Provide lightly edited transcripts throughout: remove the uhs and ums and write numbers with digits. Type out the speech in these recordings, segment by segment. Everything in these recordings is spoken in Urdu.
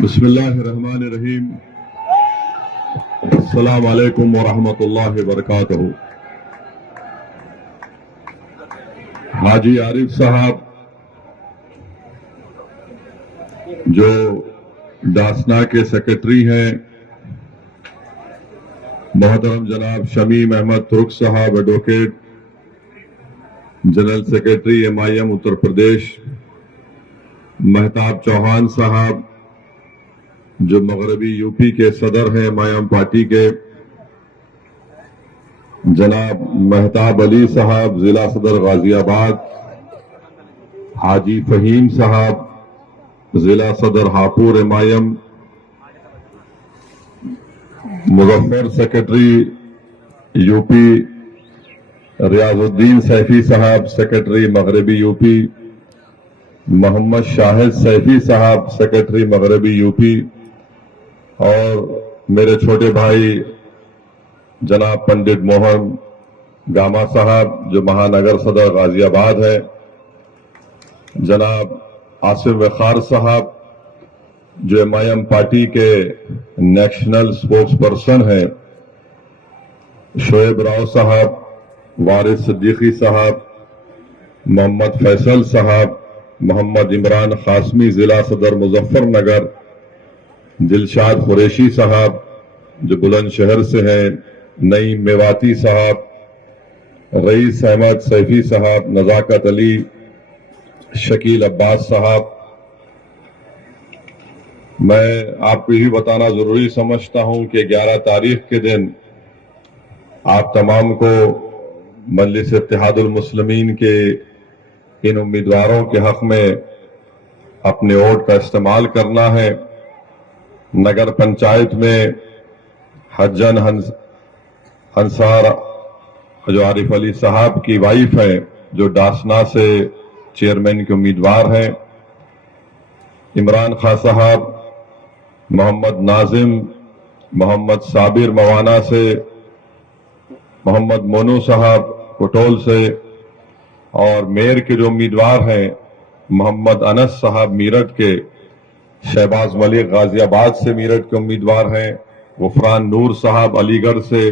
بسم اللہ الرحمن الرحیم. السلام علیکم ورحمۃ اللہ وبرکاتہ. حاجی عارف صاحب جو ڈاسنا کے سیکرٹری ہیں، محترم جناب شمیم احمد ترک صاحب advocate general secretary MIM Uttar Pradesh, Mahtab Chauhan صاحب جو مغربی UP کے صدر ہیں MIM پارٹی کے، جناب مہتاب علی صاحب ضلع صدر غازی آباد، حاجی فہیم صاحب ضلع صدر ہاپور MIM، مظفر سیکرٹری UP، ریاض الدین سیفی صاحب سیکرٹری مغربی UP، محمد شاہد سیفی صاحب سیکرٹری مغربی UP، اور میرے چھوٹے بھائی جناب پنڈت موہن گاما صاحب جو مہانگر صدر غازی آباد ہے، جناب آصف وقار صاحب جو MIM پارٹی کے نیشنل سپوکس پرسن ہیں، شعیب راؤ صاحب، وارث صدیقی صاحب، محمد فیصل صاحب، محمد عمران قاسمی ضلع صدر مظفر نگر، دلشاد قریشی صاحب جو بلند شہر سے ہیں، نعیم میواتی صاحب، رئیس احمد سیفی صاحب، نزاکت علی، شکیل عباس صاحب. میں آپ کو یہ بتانا ضروری سمجھتا ہوں کہ 11 تاریخ کے دن آپ تمام کو مجلس اتحاد المسلمین کے ان امیدواروں کے حق میں اپنے ووٹ کا استعمال کرنا ہے. نگر پنچایت میں حجن انصار جو عارف علی صاحب کی وائف ہیں، جو ڈاسنا سے چیئرمین کے امیدوار ہیں، عمران خان صاحب، محمد ناظم، محمد صابر موانا سے، محمد مونو صاحب کٹول سے، اور میئر کے جو امیدوار ہیں محمد انس صاحب میرٹھ کے، شہباز ملک غازی آباد سے میرٹھ کے امیدوار ہیں، غفران نور صاحب علی گڑھ سے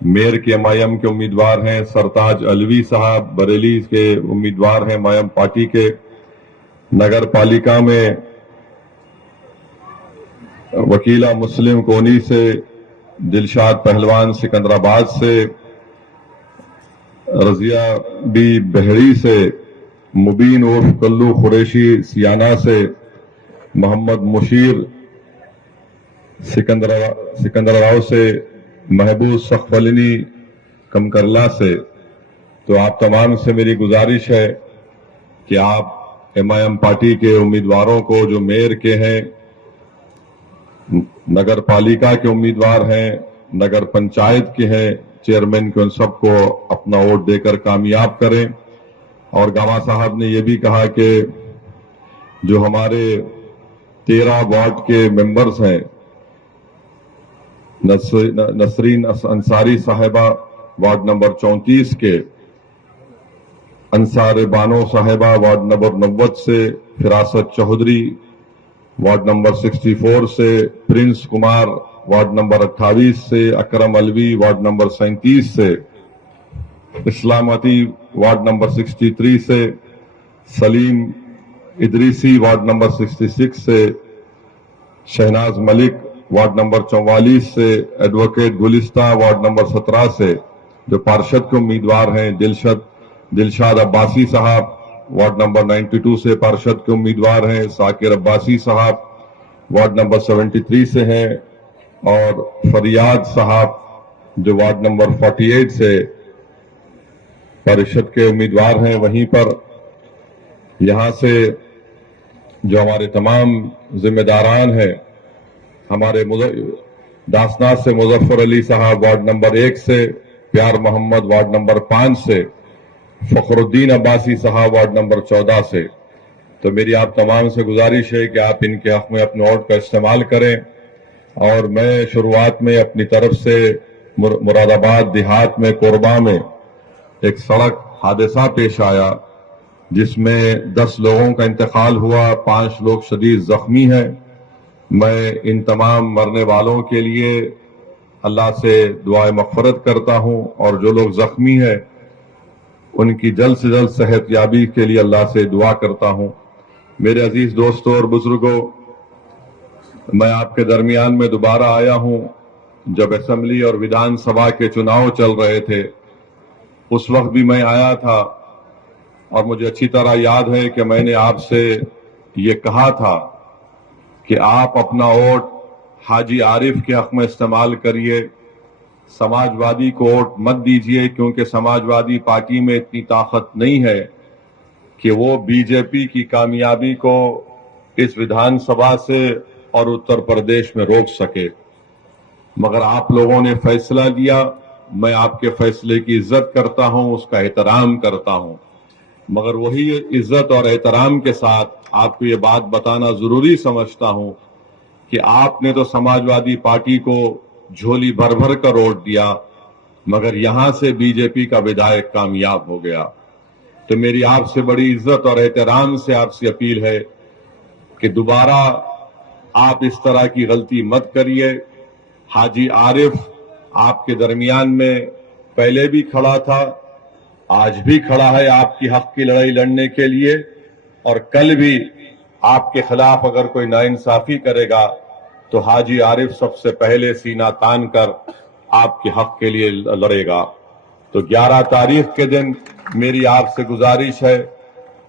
میئر کے MIM کے امیدوار ہیں، سرتاج علوی صاحب بریلی کے امیدوار ہیں MIM پارٹی کے. نگر پالیکا میں وکیلہ مسلم کونی سے، دلشاد پہلوان سکندرآباد سے، رضیہ بی بہڑی سے، مبین عرف کلو قریشی سیانہ سے، محمد مشیر سکندراؤ سے، محبوب سقفلنی کمکرلا سے. تو آپ تمام سے میری گزارش ہے کہ آپ MIM پارٹی کے امیدواروں کو جو میئر کے ہیں، نگر پالیکا کے امیدوار ہیں، نگر پنچایت کے ہیں، چیئرمین کے، ان سب کو اپنا ووٹ دے کر کامیاب کریں. اور گاما صاحب نے یہ بھی کہا کہ جو ہمارے 13 وارڈ کے ممبرز ہیں، نسرین انصاری صاحبہ وارڈ نمبر 34 کے، انصار بانو صاحبہ وارڈ نمبر 90 سے، فراست چودھری وارڈ نمبر 64 سے، پرنس کمار وارڈ نمبر 28 سے، اکرم علوی وارڈ نمبر 37 سے، اسلامتی وارڈ نمبر 63 سے، سلیم ادریسی وارڈ نمبر 66 سے، شہناز ملک وارڈ نمبر 44 سے، ایڈوکیٹ گلستہ وارڈ نمبر 17 سے جو پارشد کے امیدوار ہیں، دلشاد عباسی صاحب وارڈ نمبر 92 سے پارشد کے امیدوار ہیں، ثاقر عباسی صاحب وارڈ نمبر 73 سے ہیں، اور فریاد صاحب جو وارڈ نمبر 48 سے پارشد کے امیدوار ہیں. وہیں پر یہاں سے جو ہمارے تمام ذمہ داران ہیں، ہمارے داسنا سے مظفر علی صاحب وارڈ نمبر 1 سے، پیار محمد وارڈ نمبر 5 سے، فخر الدین عباسی صاحب وارڈ نمبر 14 سے. تو میری آپ تمام سے گزارش ہے کہ آپ ان کے حق میں اپنے ووٹ کا استعمال کریں. اور میں شروعات میں اپنی طرف سے مراد آباد دیہات میں کوربا میں ایک سڑک حادثہ پیش آیا جس میں 10 لوگوں کا انتقال ہوا، 5 لوگ شدید زخمی ہیں. میں ان تمام مرنے والوں کے لیے اللہ سے دعائے مغفرت کرتا ہوں، اور جو لوگ زخمی ہیں ان کی جلد سے جلد صحت یابی کے لیے اللہ سے دعا کرتا ہوں۔ میرے عزیز دوستوں اور بزرگوں، میں آپ کے درمیان میں دوبارہ آیا ہوں۔ جب اسمبلی اور ودھان سبھا کے چناؤ چل رہے تھے اس وقت بھی میں آیا تھا، اور مجھے اچھی طرح یاد ہے کہ میں نے آپ سے یہ کہا تھا کہ آپ اپنا ووٹ حاجی عارف کے حق میں استعمال کریے، سماجوادی کو ووٹ مت دیجیے، کیونکہ سماجوادی پارٹی میں اتنی طاقت نہیں ہے کہ وہ بی جے پی کی کامیابی کو اس ودھان سبھا سے اور اتر پردیش میں روک سکے۔ مگر آپ لوگوں نے فیصلہ لیا، میں آپ کے فیصلے کی عزت کرتا ہوں، اس کا احترام کرتا ہوں، مگر وہی عزت اور احترام کے ساتھ آپ کو یہ بات بتانا ضروری سمجھتا ہوں کہ آپ نے تو سماجوادی پارٹی کو جھولی بھر بھر کر ووٹ دیا، مگر یہاں سے بی جے پی کا ودھائک کامیاب ہو گیا۔ تو میری آپ سے بڑی عزت اور احترام سے آپ سے اپیل ہے کہ دوبارہ آپ اس طرح کی غلطی مت کریے۔ حاجی عارف آپ کے درمیان میں پہلے بھی کھڑا تھا، آج بھی کھڑا ہے آپ کی حق کی لڑائی لڑنے کے لیے، اور کل بھی آپ کے خلاف اگر کوئی ناانصافی کرے گا تو حاجی عارف سب سے پہلے سینہ تان کر آپ کے حق کے لیے لڑے گا۔ تو 11 تاریخ کے دن میری آپ سے گزارش ہے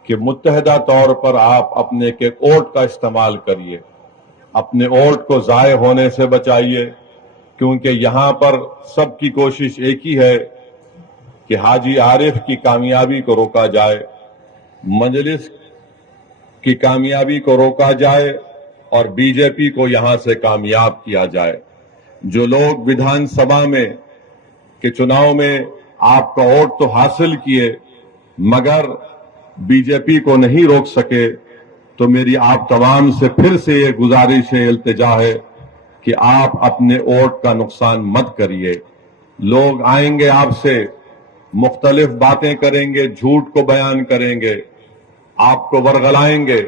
کہ متحدہ طور پر آپ اپنے کے ووٹ کا استعمال کریے، اپنے ووٹ کو ضائع ہونے سے بچائیے، کیونکہ یہاں پر سب کی کوشش ایک ہی ہے کہ حاجی عارف کی کامیابی کو روکا جائے، مجلس کی کامیابی کو روکا جائے، اور بی جے پی کو یہاں سے کامیاب کیا جائے۔ جو لوگ ودھان سبھا میں کے چناؤ میں آپ کا ووٹ تو حاصل کیے مگر بی جے پی کو نہیں روک سکے، تو میری آپ تمام سے پھر سے یہ گزارش ہے، التجا ہے کہ آپ اپنے ووٹ کا نقصان مت کریے۔ لوگ آئیں گے آپ سے مختلف باتیں کریں گے، جھوٹ کو بیان کریں گے، آپ کو ورغلائیں گے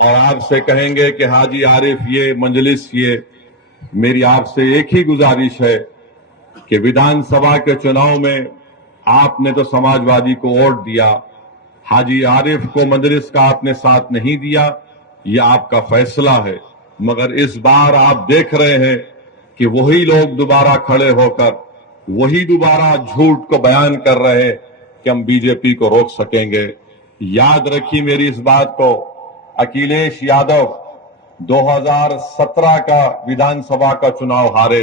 اور آپ سے کہیں گے کہ حاجی عارف یہ مجلس یہ۔ میری آپ سے ایک ہی گزارش ہے کہ ودھان سبھا کے چناؤ میں آپ نے تو سماجوادی کو ووٹ دیا، حاجی عارف کو مجلس کا آپ نے ساتھ نہیں دیا، یہ آپ کا فیصلہ ہے، مگر اس بار آپ دیکھ رہے ہیں کہ وہی لوگ دوبارہ کھڑے ہو کر وہی دوبارہ جھوٹ کو بیان کر رہے ہیں کہ ہم بی جے پی کو روک سکیں گے۔ یاد رکھیے میری اس بات کو، اکھلیش یادو 2017 کا ودھان سبھا کا چناؤ ہارے،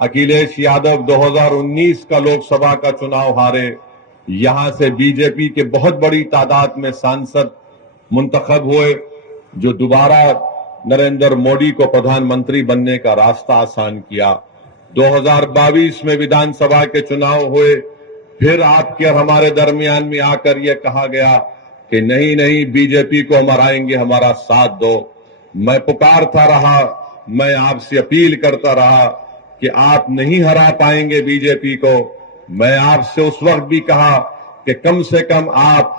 اکھلیش یادو 2019 کا لوک سبھا کا چناؤ ہارے، یہاں سے بی جے پی کے بہت بڑی تعداد میں سانسد منتخب ہوئے، جو دوبارہ نریندر مودی کو پردھان منتری بننے کا راستہ آسان کیا۔ 2022 میں ودھان سبھا کے چناؤ ہوئے، پھر آپ کے اور ہمارے درمیان میں آ کر یہ کہا گیا کہ نہیں بی جے پی کو ہم ہرائیں گے، ہمارا ساتھ دو۔ میں پکارتا رہا، میں آپ سے اپیل کرتا رہا کہ آپ نہیں ہرا پائیں گے بی جے پی کو۔ میں آپ سے اس وقت بھی کہا کہ کم سے کم آپ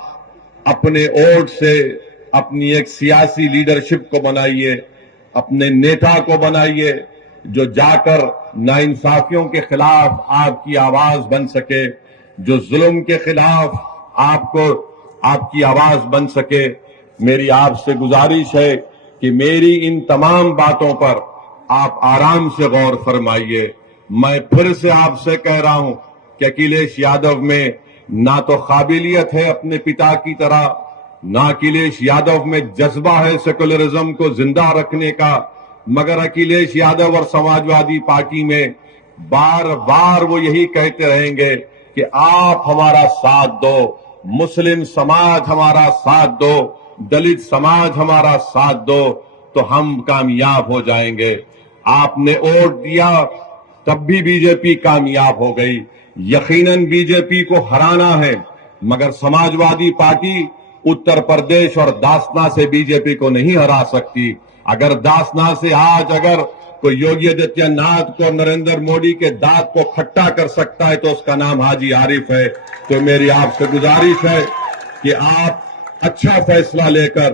اپنے ووٹ سے اپنی ایک سیاسی لیڈرشپ کو بنائیے، اپنے نیتا کو بنائیے جو جا کر ناانصافیوں کے خلاف آپ کی آواز بن سکے، جو ظلم کے خلاف آپ کی آواز بن سکے۔ میری آپ سے گزارش ہے کہ میری ان تمام باتوں پر آپ آرام سے غور فرمائیے۔ میں پھر سے آپ سے کہہ رہا ہوں کہ اکھلیش یادو میں نہ تو قابلیت ہے اپنے پتا کی طرح، نہ اکھلیش یادو میں جذبہ ہے سیکولرزم کو زندہ رکھنے کا، مگر اکھلیش یادو اور سماجوادی پارٹی میں بار بار وہ یہی کہتے رہیں گے کہ آپ ہمارا ساتھ دو، مسلم سماج ہمارا ساتھ دو، دلت سماج ہمارا ساتھ دو، تو ہم کامیاب ہو جائیں گے۔ آپ نے ووٹ دیا تب بھی بی جے پی کامیاب ہو گئی۔ یقیناً بی جے پی کو ہرانا ہے، مگر سماجوادی پارٹی اتر پردیش اور داسنا سے بی جے پی کو نہیں ہرا سکتی۔ اگر داسنا سے آج اگر کوئی یوگی آدتیہ ناتھ کو نریندر مودی کے دانت کو کھٹا کر سکتا ہے تو اس کا نام حاجی عارف ہے۔ تو میری آپ سے گزارش ہے کہ آپ اچھا فیصلہ لے کر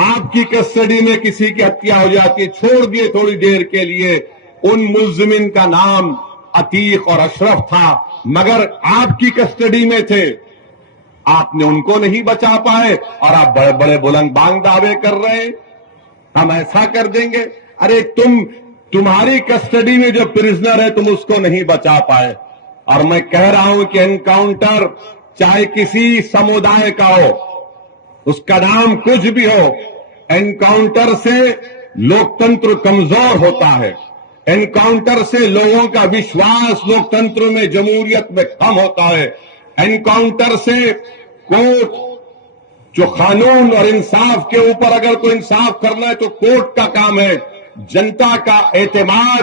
آپ کی کسٹڈی میں کسی کی ہتیا ہو جاتی ہے، چھوڑ دیے تھوڑی دیر کے لیے، ان ملزمین کا نام عتیق اور اشرف تھا، مگر آپ کی کسٹڈی میں تھے، آپ نے ان کو نہیں بچا پائے، اور آپ بڑے بڑے بلند بانگ دعوے کر رہے ہیں ہم ایسا کر دیں گے۔ ارے تمہاری کسٹڈی میں جو پرزنر ہے تم اس کو نہیں بچا پائے، اور میں کہہ رہا ہوں کہ انکاؤنٹر چاہے کسی سمودائے کا ہو، اس کا نام کچھ بھی ہو، انکاؤنٹر سے لوکتنتر کمزور ہوتا ہے، انکاؤنٹر سے لوگوں کا وشواس لوکتنتر میں جمہوریت میں کم ہوتا ہے، انکاؤنٹر سے کورٹ جو قانون اور انصاف کے اوپر اگر کوئی انصاف کرنا ہے تو کورٹ کا کام ہے، جنتا کا اعتماد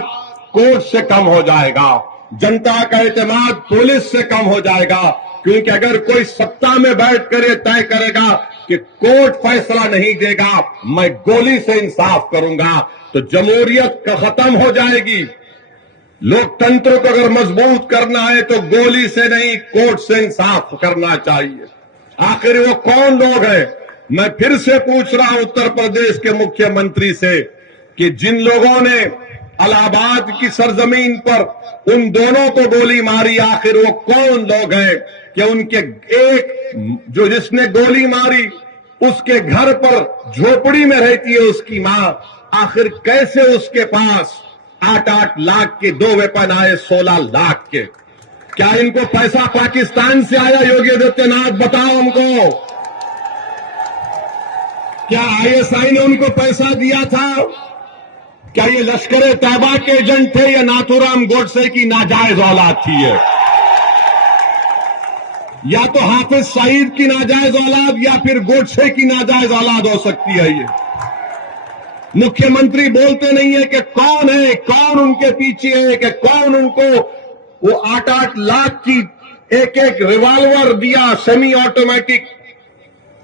کورٹ سے کم ہو جائے گا، جنتا کا اعتماد پولیس سے کم ہو جائے گا، کیونکہ اگر کوئی ستا میں بیٹھ کر یہ طے کرے گا کہ کورٹ فیصلہ نہیں دے گا، میں گولی سے انصاف کروں گا، تو جمہوریت کا ختم ہو جائے گی۔ لوکتنتر کو اگر مضبوط کرنا ہے تو گولی سے نہیں، کورٹ سے انصاف کرنا چاہیے۔ آخر وہ کون لوگ ہیں؟ میں پھر سے پوچھ رہا ہوں اتر پردیش کے مکھیہ منتری سے کہ جن لوگوں نے الہ آباد کی سرزمین پر ان دونوں کو گولی ماری، آخر وہ کون لوگ ہیں کہ ان کے ایک جو جس نے گولی ماری اس کے گھر پر جھوپڑی میں رہتی ہے اس کی ماں، آخر کیسے اس کے پاس 8 لاکھ کے 2 ویپن آئے 16 لاکھ کے؟ کیا ان کو پیسہ پاکستان سے آیا؟ یوگی آدتیہ ناتھ بتاؤ ہم کو، کیا ISI نے ان کو پیسہ دیا تھا؟ کیا یہ لشکر طیبہ کے ایجنٹ تھے یا ناتھو رام گوڈسے کی ناجائز اولاد تھی یہ؟ یا تو حافظ سعید کی ناجائز اولاد یا پھر گوڈسے کی ناجائز اولاد ہو سکتی ہے یہ۔ مکھیہ منتری بولتے نہیں ہے کہ کون ہے، کون ان کے پیچھے ہے، کہ کون ان کو وہ 8 لاکھ کی ایک ریوالور دیا سیمی آٹومیٹک،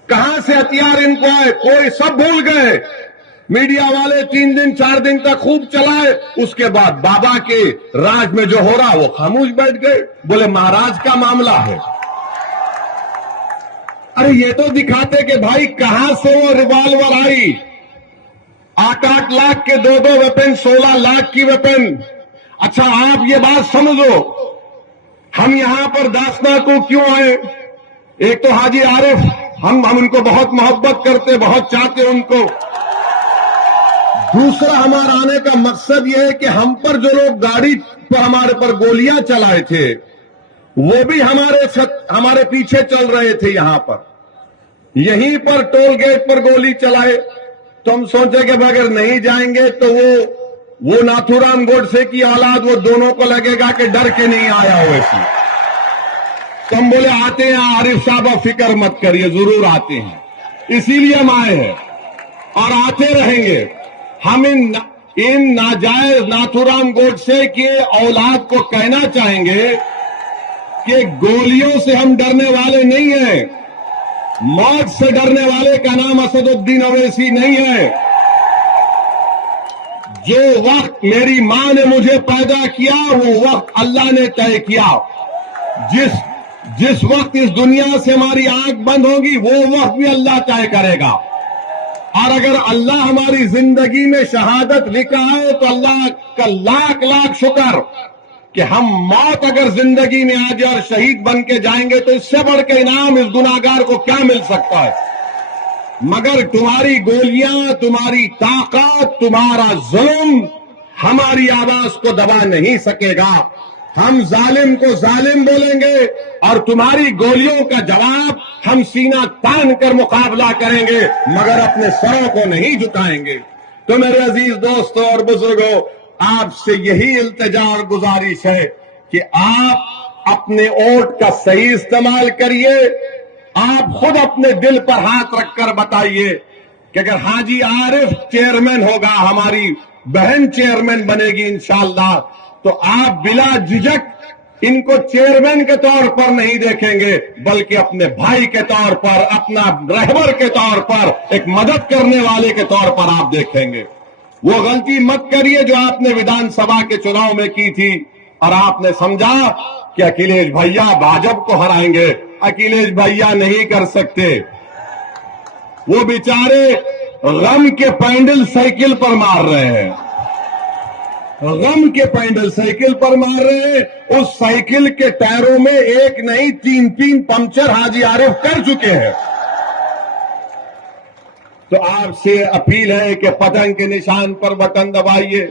کہاں سے ہتھیار ان کو آئے؟ کوئی سب بھول گئے۔ میڈیا والے 3 دن 4 دن تک خوب چلائے، اس کے بعد بابا کے راج میں جو ہو رہا وہ خاموش بیٹھ گئے، بولے مہاراج کا معاملہ ہے۔ ارے یہ تو دکھاتے کہ بھائی کہاں سے وہ ریوالور آئی، 8 لاکھ کے 2 ویپن، 16 لاکھ کی ویپن۔ اچھا آپ یہ بات سمجھو، ہم یہاں پر داسنا کو کیوں آئے؟ ایک تو حاجی عارف، ہم ان کو بہت محبت کرتے، بہت چاہتے ان کو۔ دوسرا ہمارا آنے کا مقصد یہ ہے کہ ہم پر جو لوگ گاڑی پر ہمارے پر گولیاں چلائے تھے وہ بھی ہمارے پیچھے چل رہے تھے، یہاں پر یہیں پر ٹول گیٹ پر گولی چلائے، تو ہم سوچے کہ اگر نہیں جائیں گے تو وہ ناتھو رام گوڈسے کی اولاد وہ دونوں کو لگے گا کہ ڈر کے نہیں آیا ہو ایسی، تو ہم بولے آتے ہیں عارف صاحب آپ فکر مت کریے، ضرور آتے ہیں، اسی لیے ہم آئے ہیں اور آتے رہیں گے۔ ہم ان ناجائز ناتھو رام گوڈسے کے اولاد کو کہنا چاہیں گے کہ گولیوں سے ہم ڈرنے والے نہیں ہیں، موت سے ڈرنے والے کا نام اسد الدین اویسی نہیں ہے۔ جو وقت میری ماں نے مجھے پیدا کیا وہ وقت اللہ نے طے کیا، جس وقت اس دنیا سے ہماری آنکھ بند ہوگی وہ وقت بھی اللہ طے کرے گا، اور اگر اللہ ہماری زندگی میں شہادت لکھا ہے تو اللہ کا لاکھ لاکھ شکر کہ ہم موت اگر زندگی میں آ جائے اور شہید بن کے جائیں گے تو اس سے بڑھ کے انعام اس گناہگار کو کیا مل سکتا ہے؟ مگر تمہاری گولیاں، تمہاری طاقت، تمہارا ظلم ہماری آواز کو دبا نہیں سکے گا۔ ہم ظالم کو ظالم بولیں گے اور تمہاری گولیوں کا جواب ہم سینہ تان کر مقابلہ کریں گے، مگر اپنے سروں کو نہیں جھکائیں گے۔ تو میرے عزیز دوستوں اور بزرگوں، آپ سے یہی التجا اور گزارش ہے کہ آپ اپنے ووٹ کا صحیح استعمال کریے۔ آپ خود اپنے دل پر ہاتھ رکھ کر بتائیے کہ اگر حاجی عارف چیئرمین ہوگا، ہماری بہن چیئرمین بنے گی انشاءاللہ، تو آپ بلا جھجک ان کو چیئرمین کے طور پر نہیں دیکھیں گے بلکہ اپنے بھائی کے طور پر، اپنا رہبر کے طور پر، ایک مدد کرنے والے کے طور پر آپ دیکھیں گے۔ وہ غلطی مت کریے جو آپ نے ویدھان سبھا کے چناؤ میں کی تھی اور آپ نے سمجھا کہ اکھلیش بھیا بھاجپ کو ہرائیں گے۔ اکھلیش بھیا نہیں کر سکتے، وہ بیچارے غم کے پینڈل سائیکل پر مار رہے ہیں، غم کے پینڈل سائیکل پر مار رہے ہیں. اس سائیکل کے ٹائروں میں ایک نہیں 3 پنکچر حاجی عارف کر چکے ہیں. تو آپ سے اپیل ہے کہ پتنگ کے نشان پر بٹن دبائیے.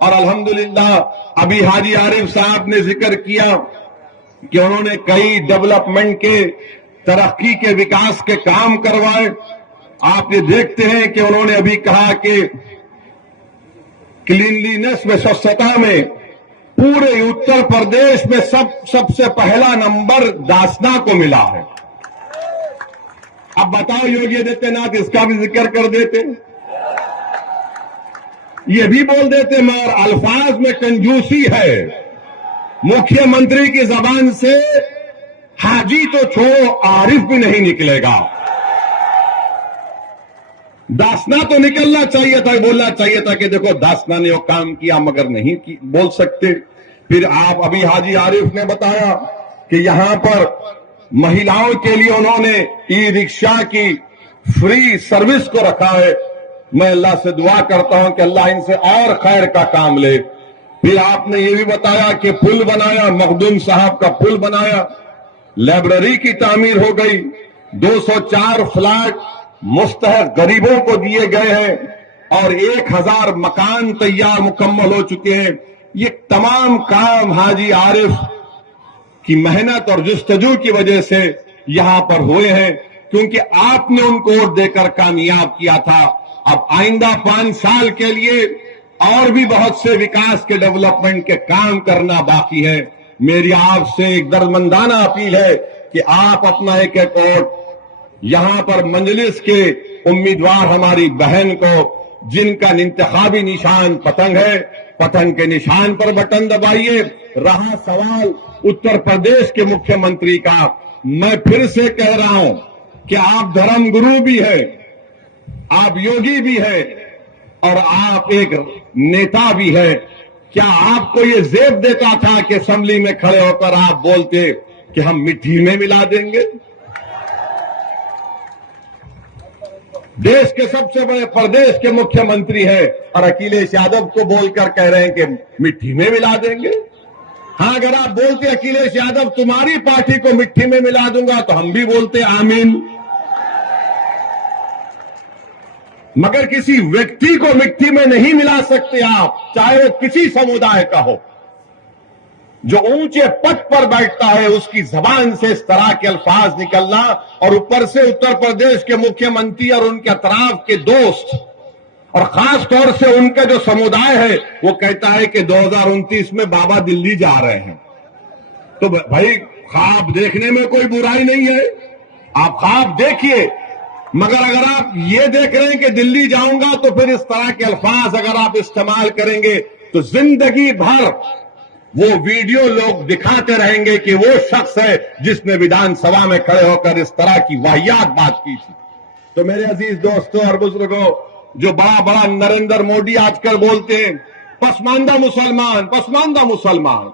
اور الحمدللہ ابھی حاجی عارف صاحب نے ذکر کیا کہ انہوں نے کئی ڈیولپمنٹ کے ترقی کے وکاس کے کام کروائے. آپ یہ دیکھتے ہیں کہ انہوں نے ابھی کہا کہ کلینلینس میں سوچھتا میں پورے اتر پردیش میں سب سے پہلا نمبر داسنا کو ملا ہے. اب بتاؤ یوگی آدتیہ ناتھ اس کا بھی ذکر کر دیتے، یہ بھی بول دیتے، مگر الفاظ میں کنجوسی ہے. مکھیہ منتری کی زبان سے حاجی تو چھوڑو عارف بھی نہیں نکلے گا. داسنا تو نکلنا چاہیے تھا، بولنا چاہیے تھا کہ دیکھو داسنا نے وہ کام کیا، مگر نہیں بول سکتے. پھر آپ ابھی حاجی عارف نے بتایا کہ یہاں پر مہیلاؤں کے لیے انہوں نے ای رکشا کی فری سروس کو رکھا ہے. میں اللہ سے دعا کرتا ہوں کہ اللہ ان سے اور خیر کا کام لے. پھر آپ نے یہ بھی بتایا کہ پل بنایا، مخدوم صاحب کا پل بنایا، لائبریری کی تعمیر ہو گئی، 204 فلیٹ مستحق غریبوں کو دیے گئے ہیں اور 1000 مکان تیار مکمل ہو چکے ہیں. یہ تمام کام حاجی عارف کی محنت اور جستجو کی وجہ سے یہاں پر ہوئے ہیں، کیونکہ آپ نے ان کو ووٹ دے کر کامیاب کیا تھا. اب آئندہ 5 سال کے لیے اور بھی بہت سے وکاس کے ڈیولپمنٹ کے کام کرنا باقی ہے. میری آپ سے ایک دردمندانہ اپیل ہے کہ آپ اپنا ایک ووٹ یہاں پر مجلس کے امیدوار ہماری بہن کو، جن کا انتخابی نشان پتنگ ہے، پتنگ کے نشان پر بٹن دبائیے. رہا سوال اتر پردیش کے مکھیہ منتری کا، میں پھر سے کہہ رہا ہوں کہ آپ دھرم گرو بھی ہیں، آپ یوگی بھی ہیں اور آپ ایک نیتا بھی ہیں. کیا آپ کو یہ زیب دیتا تھا کہ اسمبلی میں کھڑے ہو کر آپ بولتے کہ ہم مٹی میں ملا دیں گے؟ دیش کے سب سے بڑے پردیش کے مکھیہ منتری ہیں اور اکھلیش یادو کو بول کر کہہ رہے ہیں کہ مٹی میں ملا دیں گے. ہاں اگر آپ بولتے اکھلیش یادو تمہاری پارٹی کو مٹی میں ملا دوں گا تو ہم بھی بولتے آمین. مگر کسی ویکتی کو مٹی میں نہیں ملا سکتے آپ، چاہے وہ کسی سمودائے کا ہو. جو اونچے پد پر بیٹھتا ہے اس کی زبان سے اس طرح کے الفاظ نکلنا، اور اوپر سے اتر پردیش کے مکھیہ منتری اور ان کے اطراف کے دوست اور خاص طور سے ان کا جو سمودائے ہے وہ کہتا ہے کہ 2029 میں بابا دلی جا رہے ہیں. تو بھائی خواب دیکھنے میں کوئی برائی نہیں ہے، آپ خواب دیکھیے، مگر اگر آپ یہ دیکھ رہے ہیں کہ دلی جاؤں گا تو پھر اس طرح کے الفاظ اگر آپ استعمال کریں گے تو زندگی بھر وہ ویڈیو لوگ دکھاتے رہیں گے کہ وہ شخص ہے جس نے ویدھان سبھا میں کھڑے ہو کر اس طرح کی واہیات بات کی تھی. تو میرے عزیز دوستوں اور بزرگوں، جو بڑا نریندر مودی آج کل بولتے ہیں پسماندہ مسلمان، پسماندہ مسلمان،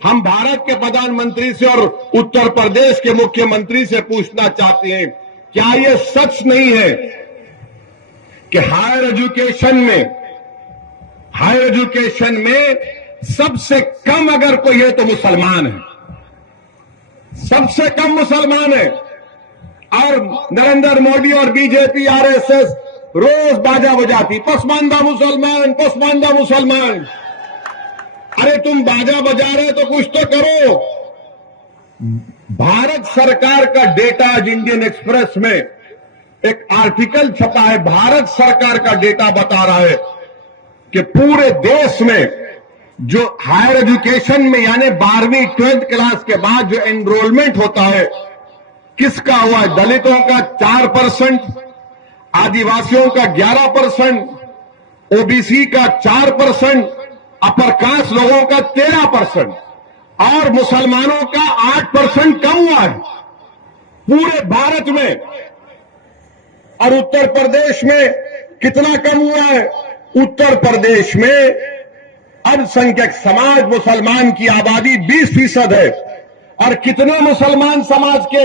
ہم بھارت کے پردھان منتری سے اور اتر پردیش کے مکھیہ منتری سے پوچھنا چاہتے ہیں، کیا یہ سچ نہیں ہے کہ ہائر ایجوکیشن میں سب سے کم اگر کوئی ہے تو مسلمان ہے، سب سے کم مسلمان ہے، اور نریندر مودی اور بی جے پی RSS روز باجا بجاتی پسماندہ مسلمان، پسماندہ مسلمان. ارے تم باجا بجا رہے تو کچھ تو کرو. بھارت سرکار کا ڈیٹا آج انڈین ایکسپریس میں ایک آرٹیکل چھپا ہے، بھارت سرکار کا ڈیٹا بتا رہا ہے کہ پورے دیش میں جو ہائر ایجوکیشن میں یعنی 12ویں 12th کلاس کے بعد جو انرولمنٹ ہوتا ہے کس کا ہوا ہے؟ دلتوں کا 4%، آدیواسیوں کا 11%، OBC کا 4%، اپر کاسٹ لوگوں کا 13%، اور مسلمانوں کا 8% کم ہوا ہے پورے بھارت میں. اور اتر پردیش میں کتنا کم ہوا ہے؟ اتر پردیش میں الپسنکھیک سماج مسلمان کی آبادی 20% ہے، اور کتنے مسلمان سماج کے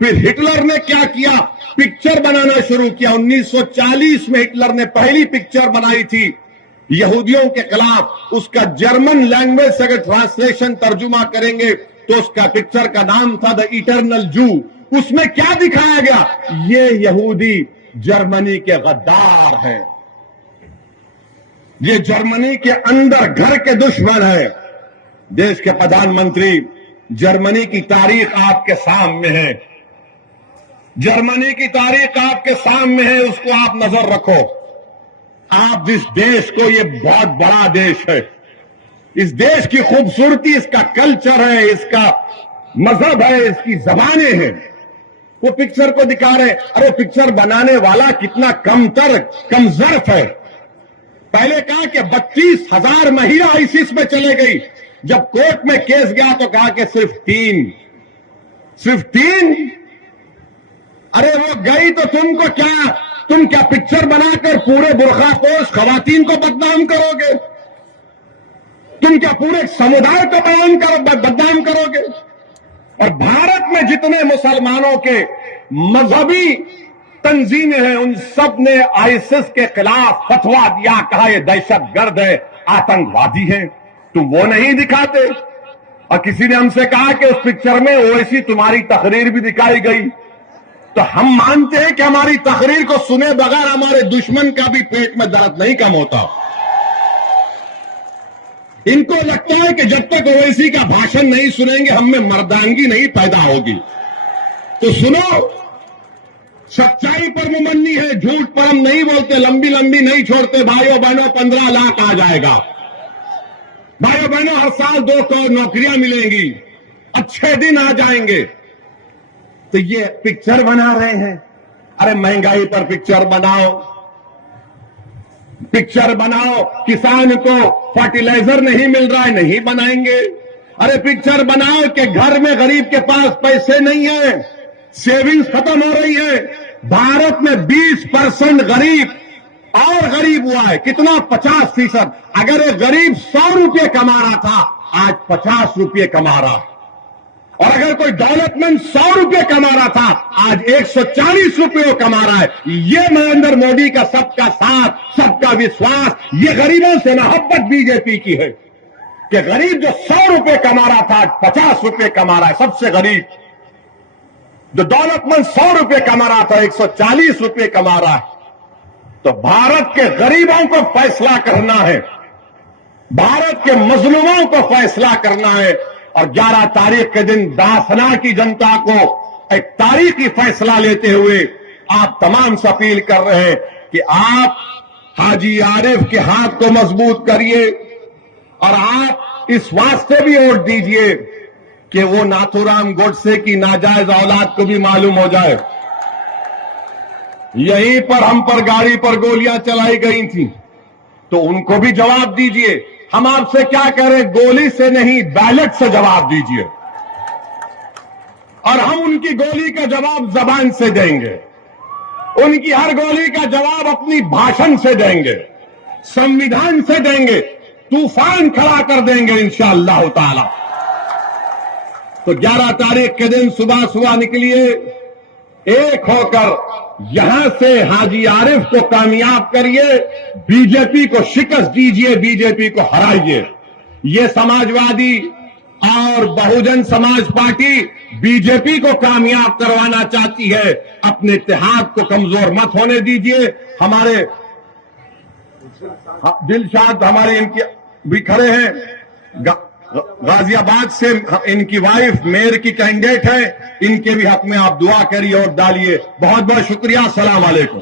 پھر ہٹلر نے کیا کیا؟ پکچر بنانا شروع کیا. 1940 میں ہٹلر نے پہلی پکچر بنائی تھی یہودیوں کے خلاف. اس کا جرمن لینگویج سے اگر ٹرانسلیشن ترجمہ کریں گے تو اس کا پکچر کا نام تھا دا ایٹرنل جو. اس میں کیا دکھایا گیا؟ یہ یہودی جرمنی کے غدار ہیں, یہ جرمنی کے اندر گھر کے دشمن ہیں. دیش کے پردھان منتری, جرمنی کی تاریخ آپ کے سامنے ہے, جرمنی کی تاریخ آپ کے سامنے ہے, اس کو آپ نظر رکھو. آپ جس دیش کو, یہ بہت بڑا دیش ہے, اس دیش کی خوبصورتی, اس کا کلچر ہے, اس کا مذہب ہے, اس کی زبانیں ہیں. وہ پکچر کو دکھا رہے, ارے پکچر بنانے والا کتنا کم ظرف ہے. پہلے کہا کہ 32,000 مہیلا آئیسس میں چلے گئی. جب کورٹ میں کیس گیا تو کہا کہ صرف 3. ارے وہ گئی تو تم کیا پکچر بنا کر پورے برقع پوش خواتین کو بدنام کرو گے؟ تم کیا پورے سمودائے کو بدنام کرو گے؟ اور بھارت میں جتنے مسلمانوں کے مذہبی تنظیمیں ہیں, ان سب نے آئیسس کے خلاف فتوا دیا, کہا یہ دہشت گرد ہے, آتنکوادی ہے. تم وہ نہیں دکھاتے. اور کسی نے ہم سے کہا کہ اس پکچر میں ویسی تمہاری تقریر بھی دکھائی گئی. تو ہم مانتے ہیں کہ ہماری تقریر کو سنے بغیر ہمارے دشمن کا بھی پیٹ میں درد نہیں کم ہوتا. ان کو لگتا ہے کہ جب تک اویسی کا بھاشن نہیں سنیں گے ہم میں مردانگی نہیں پیدا ہوگی. تو سنو, سچائی پر ممنی ہے, جھوٹ پر ہم نہیں بولتے, لمبی نہیں چھوڑتے. بھائیوں بہنوں 15 لاکھ آ جائے گا. بھائیوں بہنوں ہر سال 2 کروڑ نوکریاں ملیں گی, اچھے دن آ جائیں گے. تو یہ پکچر بنا رہے ہیں. ارے مہنگائی پر پکچر بناؤ, کسان کو فرٹیلائزر نہیں مل رہا ہے, نہیں بنائیں گے. ارے پکچر بناؤ کہ گھر میں غریب کے پاس پیسے نہیں ہیں, سیونگز ختم ہو رہی ہے. بھارت میں 20% غریب ہوا ہے. کتنا؟ 50%. اگر ایک غریب 100 روپے کما رہا تھا, آج 50 روپے کما رہا ہے. اور اگر کوئی دولت مند 100 روپے کما رہا تھا, آج 140 روپے کما رہا ہے. یہ نریندر مودی کا سب کا ساتھ, سب کا وشواس, یہ غریبوں سے محبت بی جے پی کی ہے کہ غریب جو 100 روپے کما رہا تھا, آج 50 روپے کما رہا ہے. سب سے غریب جو دولت مند 100 روپے کما رہا تھا, 140 روپے کما رہا ہے. تو بھارت کے غریبوں کو فیصلہ کرنا ہے, بھارت کے مظلوموں کو فیصلہ کرنا ہے. اور 11 تاریخ کے دن داسنا کی جنتا کو ایک تاریخی فیصلہ لیتے ہوئے آپ تمام سے اپیل کر رہے ہیں کہ آپ حاجی عارف کے ہاتھ کو مضبوط کریے, اور آپ اس واسطے بھی ووٹ دیجئے کہ وہ ناتھو رام گوڈسے کی ناجائز اولاد کو بھی معلوم ہو جائے. یہیں پر ہم پر گاڑی پر گولیاں چلائی گئی تھیں, تو ان کو بھی جواب دیجئے. ہم آپ سے کیا کہہ رہے ہیں؟ گولی سے نہیں, بیلٹ سے جواب دیجئے. اور ہم ان کی گولی کا جواب زبان سے دیں گے, ان کی ہر گولی کا جواب اپنی بھاشن سے دیں گے, سنویدھان سے دیں گے, طوفان کھڑا کر دیں گے انشاءاللہ تعالی. تو 11 تاریخ کے دن صبح نکلیے, ایک ہو کر یہاں سے حاجی عارف کو کامیاب کریے, بی جے پی کو شکست دیجئے, بی جے پی کو ہرائیے. یہ سماجوادی اور بہوجن سماج پارٹی بی جے پی کو کامیاب کروانا چاہتی ہے. اپنے اتحاد کو کمزور مت ہونے دیجئے. ہمارے دلشاد ہمارے ان کے بھی کھڑے ہیں, غازی آباد سے ان کی وائف میئر کی کینڈیڈیٹ ہے, ان کے بھی حق میں آپ دعا کریے اور ڈالیے. بہت بہت شکریہ. السلام علیکم.